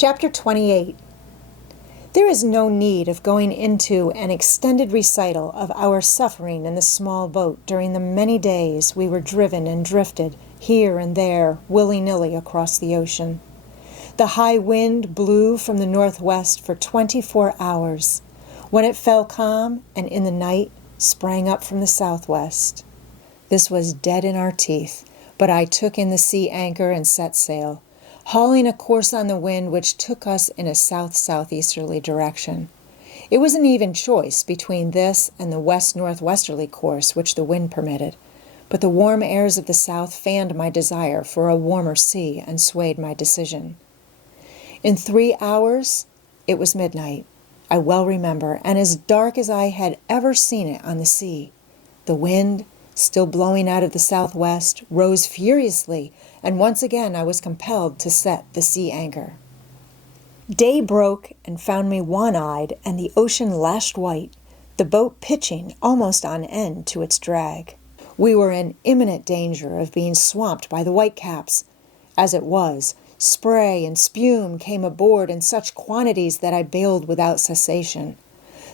Chapter 28. There is no need of going into an extended recital of our suffering in the small boat during the many days we were driven and drifted here and there willy-nilly across the ocean. The high wind blew from the northwest for 24 hours, when it fell calm and in the night sprang up from the southwest. This was dead in our teeth, but I took in the sea anchor and set sail, hauling a course on the wind which took us in a south-southeasterly direction. It was an even choice between this and the west-northwesterly course which the wind permitted, but the warm airs of the south fanned my desire for a warmer sea and swayed my decision. In 3 hours, it was midnight, I well remember, and as dark as I had ever seen it on the sea. The wind, still blowing out of the southwest, rose furiously, and once again I was compelled to set the sea anchor. Day broke and found me one-eyed and the ocean lashed white, the boat pitching almost on end to its drag. We were in imminent danger of being swamped by the whitecaps. As it was, spray and spume came aboard in such quantities that I bailed without cessation.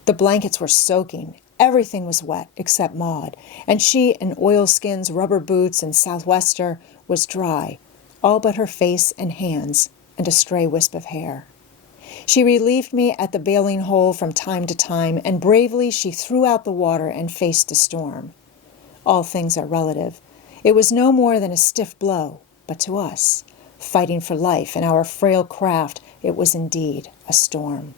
The blankets were soaking. Everything was wet except Maud, and she in oilskins, rubber boots, and southwester was dry, all but her face and hands and a stray wisp of hair. She relieved me at the bailing hole from time to time, and bravely she threw out the water and faced the storm. All things are relative. It was no more than a stiff blow, but to us, fighting for life in our frail craft, it was indeed a storm.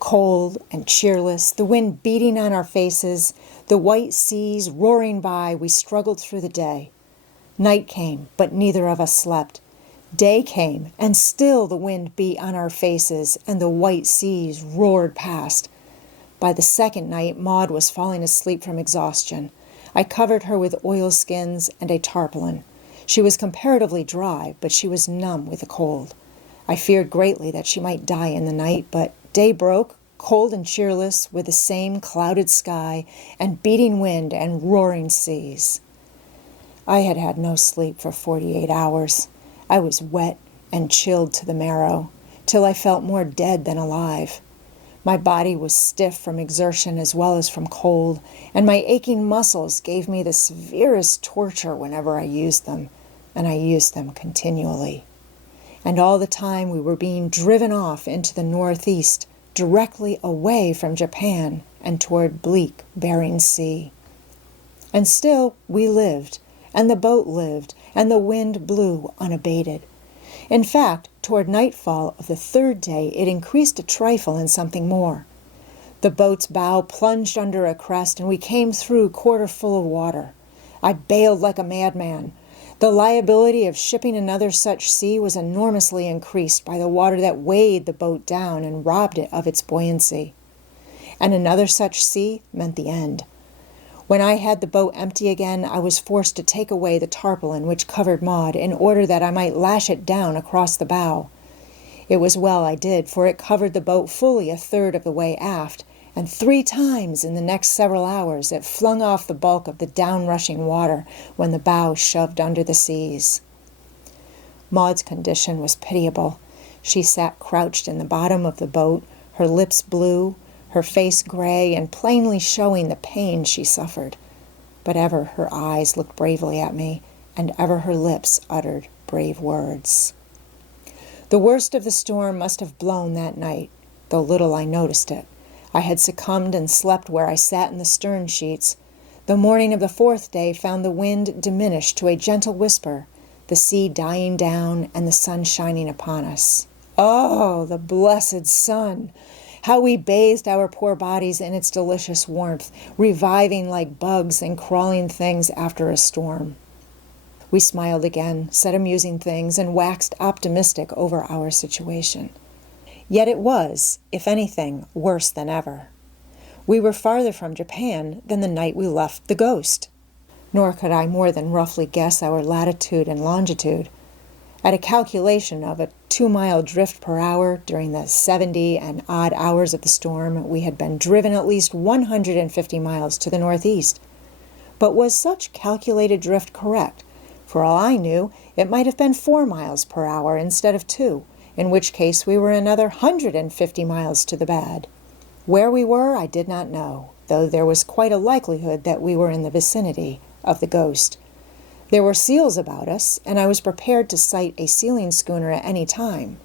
Cold and cheerless, the wind beating on our faces, the white seas roaring by, we struggled through the day. Night came, but neither of us slept. Day came, and still the wind beat on our faces, and the white seas roared past. By the second night, Maud was falling asleep from exhaustion. I covered her with oilskins and a tarpaulin. She was comparatively dry, but she was numb with the cold. I feared greatly that she might die in the night, but day broke, cold and cheerless, with the same clouded sky and beating wind and roaring seas. I had had no sleep for 48 hours. I was wet and chilled to the marrow, till I felt more dead than alive. My body was stiff from exertion as well as from cold, and my aching muscles gave me the severest torture whenever I used them, and I used them continually. And all the time we were being driven off into the northeast, directly away from Japan and toward bleak Bering Sea. And still we lived, and the boat lived, and the wind blew unabated. In fact, toward nightfall of the third day it increased a trifle and something more. The boat's bow plunged under a crest, and we came through quarter full of water. I bailed like a madman. The liability of shipping another such sea was enormously increased by the water that weighed the boat down and robbed it of its buoyancy. And another such sea meant the end. When I had the boat empty again, I was forced to take away the tarpaulin which covered Maud in order that I might lash it down across the bow. It was well I did, for it covered the boat fully a third of the way aft, and 3 times in the next several hours it flung off the bulk of the down-rushing water when the bow shoved under the seas. Maud's condition was pitiable. She sat crouched in the bottom of the boat, her lips blue, her face gray, and plainly showing the pain she suffered. But ever her eyes looked bravely at me, and ever her lips uttered brave words. The worst of the storm must have blown that night, though little I noticed it. I had succumbed and slept where I sat in the stern sheets. The morning of the 4th day found the wind diminished to a gentle whisper, the sea dying down, and the sun shining upon us. Oh, the blessed sun! How we bathed our poor bodies in its delicious warmth, reviving like bugs and crawling things after a storm. We smiled again, said amusing things, and waxed optimistic over our situation. Yet it was, if anything, worse than ever. We were farther from Japan than the night we left the Ghost. Nor could I more than roughly guess our latitude and longitude. At a calculation of a 2-mile drift per hour during the 70 and odd hours of the storm, we had been driven at least 150 miles to the northeast. But was such calculated drift correct? For all I knew, it might have been 4 miles per hour instead of 2, in which case we were another 150 miles to the bad. Where we were, I did not know, though there was quite a likelihood that we were in the vicinity of the ghost. There were seals about us, and I was prepared to sight a sealing schooner at any time.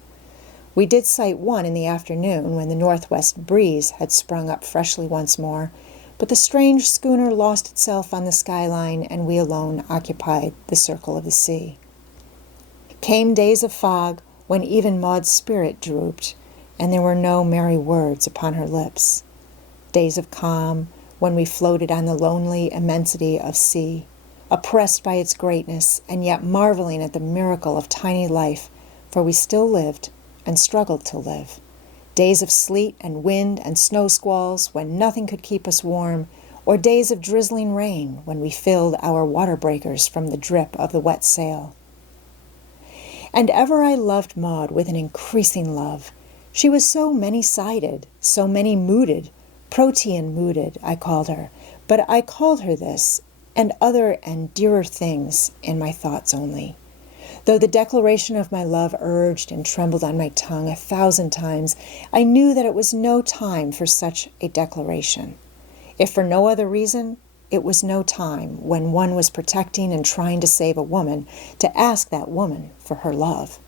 We did sight one in the afternoon when the northwest breeze had sprung up freshly once more, but the strange schooner lost itself on the skyline, and we alone occupied the circle of the sea. Came days of fog when even Maud's spirit drooped, and there were no merry words upon her lips. Days of calm when we floated on the lonely immensity of sea, oppressed by its greatness, and yet marveling at the miracle of tiny life, for we still lived and struggled to live. Days of sleet and wind and snow squalls when nothing could keep us warm, or days of drizzling rain when we filled our water breakers from the drip of the wet sail. And ever I loved Maud with an increasing love. She was so many-sided, so many-mooded, protean-mooded, I called her, but I called her this and other and dearer things in my thoughts only. Though the declaration of my love urged and trembled on my tongue 1,000 times, I knew that it was no time for such a declaration. If for no other reason, it was no time, when one was protecting and trying to save a woman, to ask that woman for her love.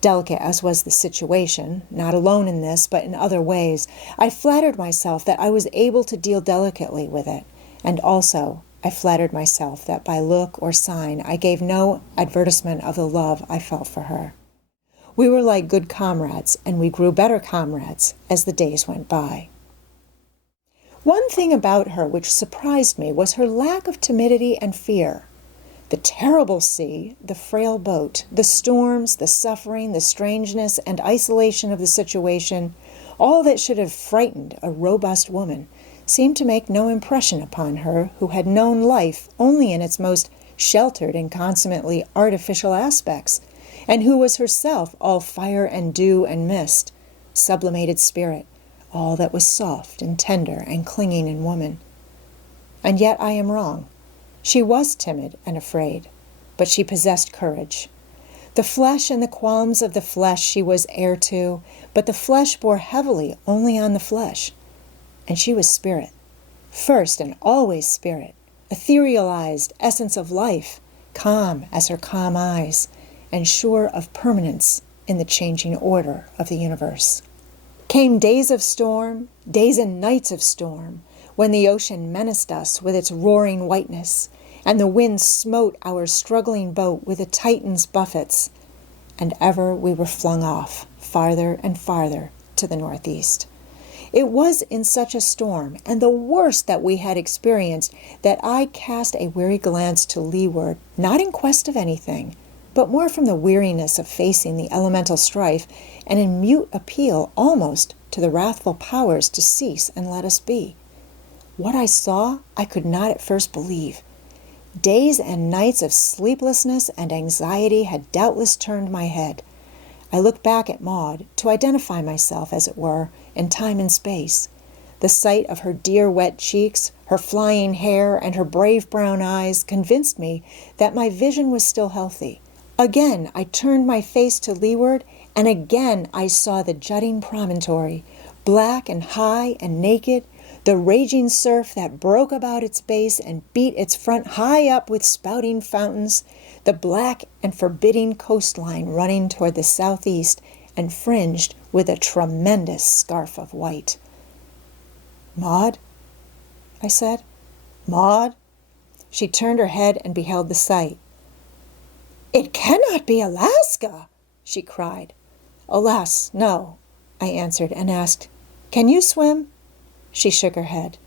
Delicate as was the situation, not alone in this, but in other ways, I flattered myself that I was able to deal delicately with it, and also I flattered myself that by look or sign I gave no advertisement of the love I felt for her. We were like good comrades, and we grew better comrades as the days went by. One thing about her which surprised me was her lack of timidity and fear. The terrible sea, the frail boat, the storms, the suffering, the strangeness and isolation of the situation, all that should have frightened a robust woman, seemed to make no impression upon her who had known life only in its most sheltered and consummately artificial aspects, and who was herself all fire and dew and mist, sublimated spirit, all that was soft and tender and clinging in woman. And yet I am wrong. She was timid and afraid, but she possessed courage. The flesh and the qualms of the flesh she was heir to, but the flesh bore heavily only on the flesh. And she was spirit, first and always spirit, etherealized essence of life, calm as her calm eyes, and sure of permanence in the changing order of the universe. Came days of storm, days and nights of storm, when the ocean menaced us with its roaring whiteness, and the wind smote our struggling boat with a Titan's buffets, and ever we were flung off, farther and farther to the northeast. It was in such a storm, and the worst that we had experienced, that I cast a weary glance to leeward, not in quest of anything, but more from the weariness of facing the elemental strife, and in mute appeal almost to the wrathful powers to cease and let us be. What I saw, I could not at first believe. Days and nights of sleeplessness and anxiety had doubtless turned my head. I looked back at Maud, to identify myself, as it were, in time and space. The sight of her dear wet cheeks, her flying hair, and her brave brown eyes convinced me that my vision was still healthy. Again I turned my face to leeward, and again I saw the jutting promontory, black and high and naked, the raging surf that broke about its base and beat its front high up with spouting fountains, the black and forbidding coastline running toward the southeast and fringed with a tremendous scarf of white. "Maud?" I said. "Maud?" She turned her head and beheld the sight. "It cannot be Alaska!" she cried. "Alas, no," I answered and asked, "Can you swim?" She shook her head.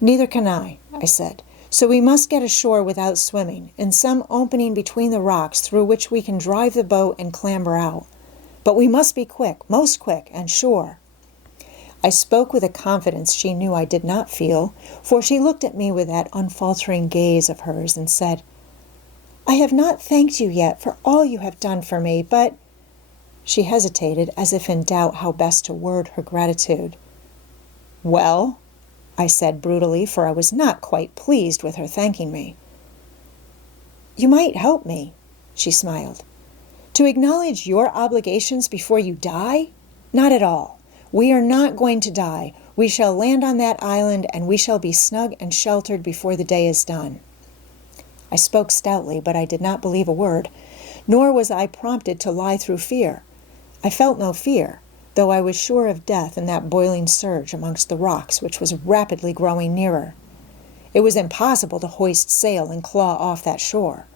"Neither can I," I said. "So we must get ashore without swimming, in some opening between the rocks through which we can drive the boat and clamber out. But we must be quick, most quick, and sure." I spoke with a confidence she knew I did not feel, for she looked at me with that unfaltering gaze of hers and said, "I have not thanked you yet for all you have done for me, but—" She hesitated, as if in doubt how best to word her gratitude. "Well?" I said brutally, for I was not quite pleased with her thanking me. "You might help me," she smiled. To acknowledge your obligations before you die? Not at all. We are not going to die. We shall land on that island, and we shall be snug and sheltered before the day is done." I spoke stoutly, but I did not believe a word, nor was I prompted to lie through fear. I felt no fear, though I was sure of death in that boiling surge amongst the rocks, which was rapidly growing nearer. It was impossible to hoist sail and claw off that shore.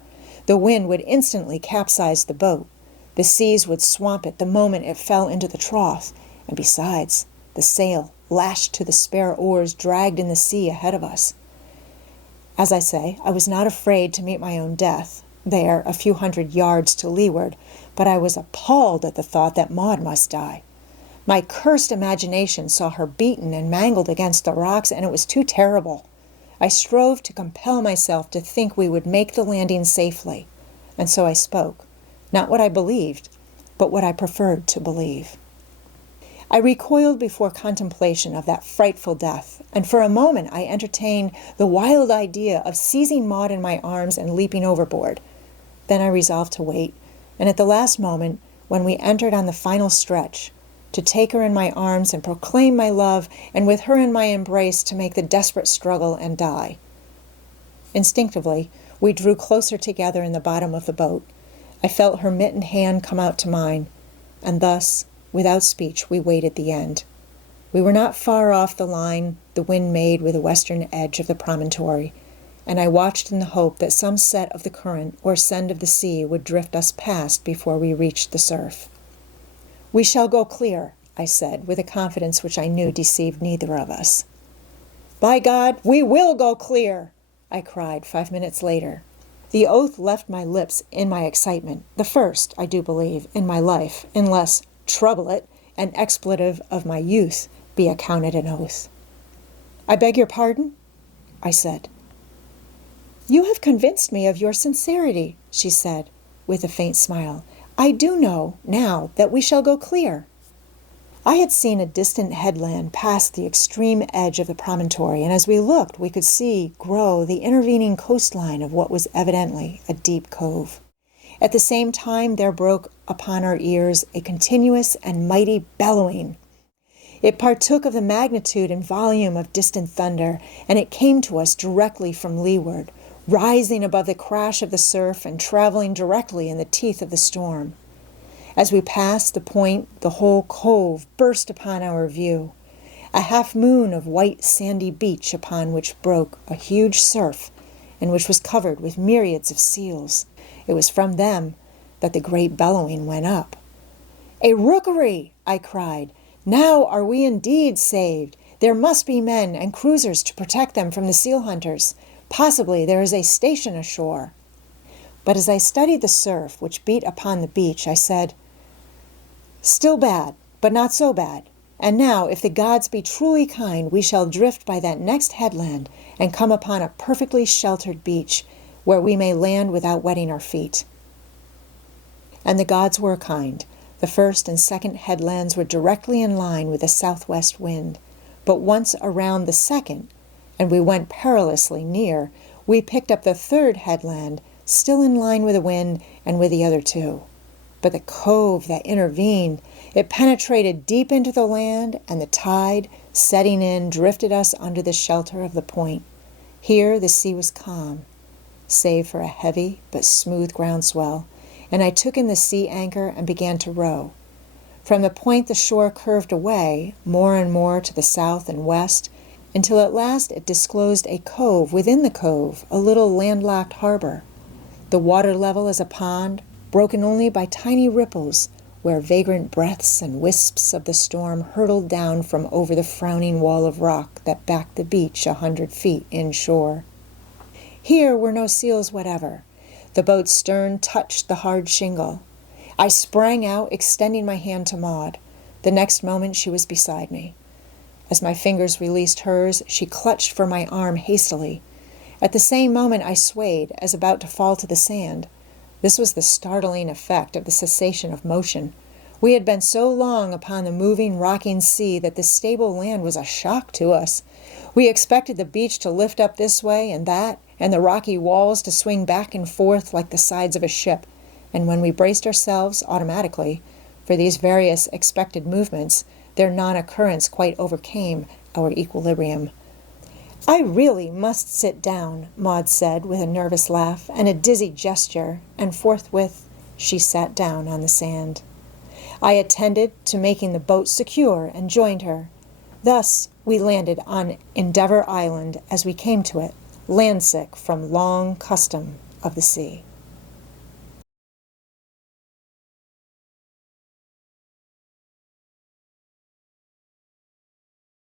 The wind would instantly capsize the boat. The seas would swamp it the moment it fell into the trough, and besides, the sail, lashed to the spare oars, dragged in the sea ahead of us. As I say, I was not afraid to meet my own death, there, a few hundred yards to leeward, but I was appalled at the thought that Maud must die. My cursed imagination saw her beaten and mangled against the rocks, and it was too terrible. I strove to compel myself to think we would make the landing safely, and so I spoke, not what I believed, but what I preferred to believe. I recoiled before contemplation of that frightful death, and for a moment I entertained the wild idea of seizing Maud in my arms and leaping overboard. Then I resolved to wait, and at the last moment, when we entered on the final stretch, to take her in my arms and proclaim my love, and with her in my embrace to make the desperate struggle and die. Instinctively, we drew closer together in the bottom of the boat. I felt her mittened hand come out to mine, and thus, without speech, we waited the end. We were not far off the line the wind made with the western edge of the promontory, and I watched in the hope that some set of the current or send of the sea would drift us past before we reached the surf. "We shall go clear," I said, with a confidence which I knew deceived neither of us. "By God, we will go clear!" I cried 5 minutes later. The oath left my lips in my excitement, the first, I do believe, in my life, unless, trouble it, an expletive of my youth be accounted an oath. "I beg your pardon?" I said. "You have convinced me of your sincerity," she said, with a faint smile. "I do know, now, that we shall go clear." I had seen a distant headland past the extreme edge of the promontory, and as we looked, we could see grow the intervening coastline of what was evidently a deep cove. At the same time, there broke upon our ears a continuous and mighty bellowing. It partook of the magnitude and volume of distant thunder, and it came to us directly from leeward, rising above the crash of the surf and traveling directly in the teeth of the storm. As we passed the point, the whole cove burst upon our view, a half-moon of white sandy beach upon which broke a huge surf and which was covered with myriads of seals. It was from them that the great bellowing went up. "A rookery!" I cried. "Now are we indeed saved. There must be men and cruisers to protect them from the seal hunters. Possibly there is a station ashore." But as I studied the surf which beat upon the beach, I said, "Still bad, but not so bad. And now, if the gods be truly kind, we shall drift by that next headland and come upon a perfectly sheltered beach where we may land without wetting our feet." And the gods were kind. The first and second headlands were directly in line with the southwest wind, but once around the second, and we went perilously near, we picked up the third headland, still in line with the wind and with the other two. But the cove that intervened, it penetrated deep into the land, and the tide, setting in, drifted us under the shelter of the point. Here the sea was calm, save for a heavy but smooth groundswell, and I took in the sea anchor and began to row. From the point the shore curved away, more and more to the south and west, until at last it disclosed a cove within the cove, a little landlocked harbor. The water level is a pond, broken only by tiny ripples, where vagrant breaths and wisps of the storm hurtled down from over the frowning wall of rock that backed the beach 100 feet inshore. Here were no seals whatever. The boat's stern touched the hard shingle. I sprang out, extending my hand to Maud. The next moment she was beside me. As my fingers released hers, she clutched for my arm hastily. At the same moment I swayed, as about to fall to the sand. This was the startling effect of the cessation of motion. We had been so long upon the moving, rocking sea that this stable land was a shock to us. We expected the beach to lift up this way and that, and the rocky walls to swing back and forth like the sides of a ship, and when we braced ourselves automatically for these various expected movements, their non-occurrence quite overcame our equilibrium. "I really must sit down," Maud said with a nervous laugh and a dizzy gesture, and forthwith she sat down on the sand. I attended to making the boat secure and joined her. Thus we landed on Endeavour Island as we came to it, landsick from long custom of the sea.